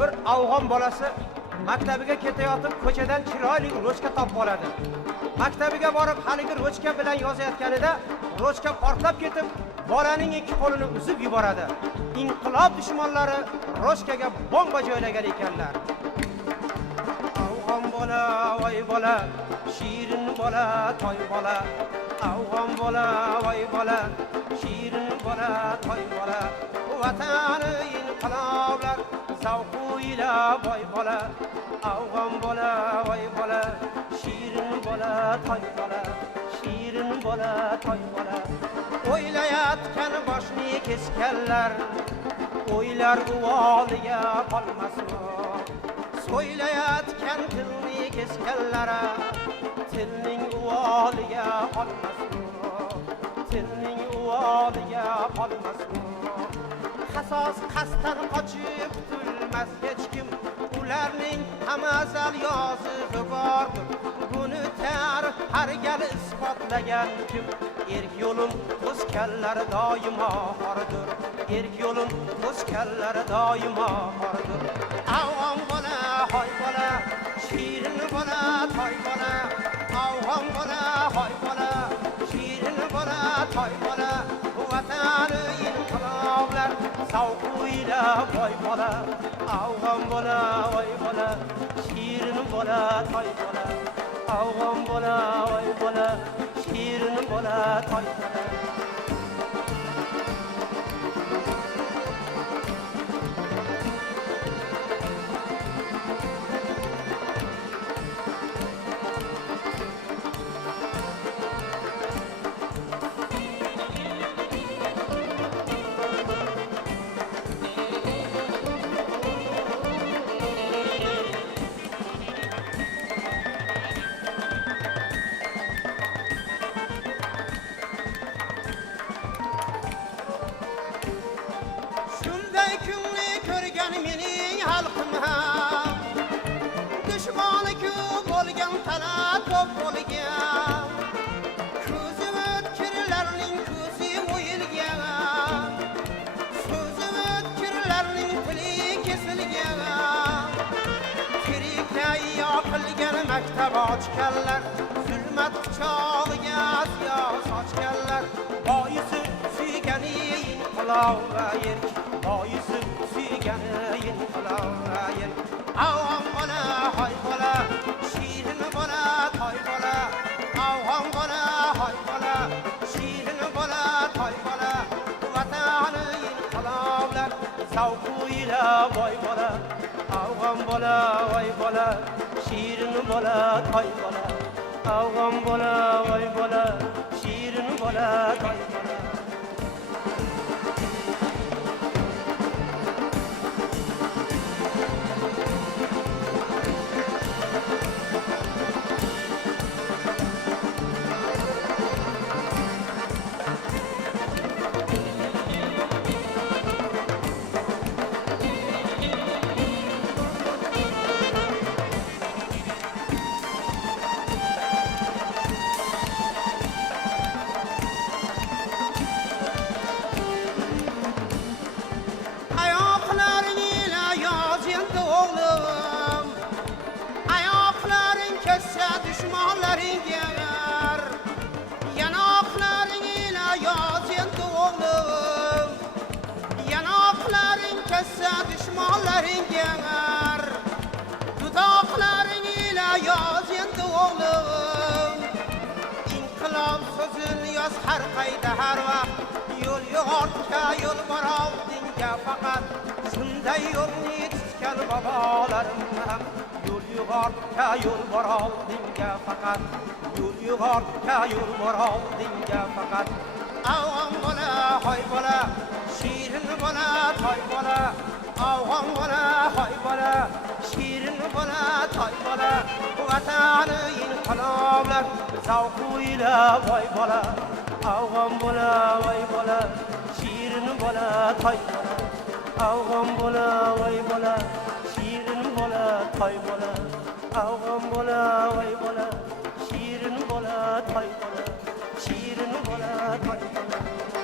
bir afg'on bolasi maktabiga ketayotib ko'chadan chiroyli ruchka topib oladi. Maktabiga borib haligi ruchka bilan yozayotganida ruchka portlab ketib, bolaning ikki qo'lini uzib yuboradi. Inqilob dushmanlari ruchkaga bomba joylagan ekanlar. Afg'on bola, voy bola, shirin bola, toy bola. Afg'on bola, voy bola, shirin bola, toy bola. Vatani inqiloblar zavquyla boy bola. Afg'on bola, voy bola, shirin bola, toy bola. Shirin bola, toy bola. O'ylayotgan boshni kesganlar o'ylar uvoliga qolmasmi? So'ylayotgan tilni kesganlar tilning uvoliga qolmasmi? Tilning uvoliga qolmasmi? Qasos qasdan qochib qutulmas hech kim, ularning hamazal yozig'i bordir. Buni tarix har gal isbotlagan kim? Erk yo'lin o'sganlar doimo xordir. Erk yo'lin o'sganlar doimo xordir. Afg'on bola, hoy bola, shirin bola, toy bola. Afg'on bola, hoy bola, shirin bola, toy bola. Vatani inqiloblar zavquyla boy bola. Afg'on bola, voy bola, shirin bola, toy bola. Afg'on bola, voy bola, shirin bola, toy bola. Maktab ochganlar, zulmat quchog'iga ziyo sochganlar, boisi suygani inqilob va erk, boisi suygani inqilob va erk. Afg'on bola, hoy bola, shirin bola, toy bola. Afg'on bola, hoy bola, shirin bola, toy bola. Vatani inqiloblar zavquyla boy bola. Afg'on bola, voy bola, shirin bola, toy bola. Afg'on bola, voy bola, shirin bola, toy bola. Har qayda har vaqt yo'l yo'g'ortga yo'l borov dinga faqat shunday yo'lni tutgan bobolarim ham yo'l yo'g'ortga yo'l borov dinga faqat yo'l yo'g'ortga yo'l borov dinga faqat. Afg'on bola, hoy bola, shirin bola, toy bola. Afg'on bola, hoy bola, shirin bola, toy bola. Vatani inqiloblar zavquyla boy bola. Afg'on bola, voy bola, shirin bola, toy bola. Afg'on bola, voy bola, shirin bola, toy bola. Afg'on bola, voy bola, shirin bola, toy bola. Shirin bola, toy bola.